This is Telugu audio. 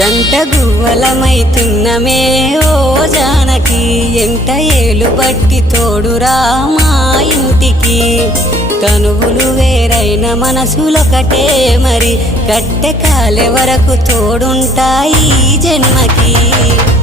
జంట గువ్వలమైతున్నమే ఓ జానకి ఎంట ఏలు బట్టి తోడురా మా ఇంటికి తనువులు వేరైన మనసులొకటే మరి కట్టె కాలే వరకు తోడుంటాయి జన్మకి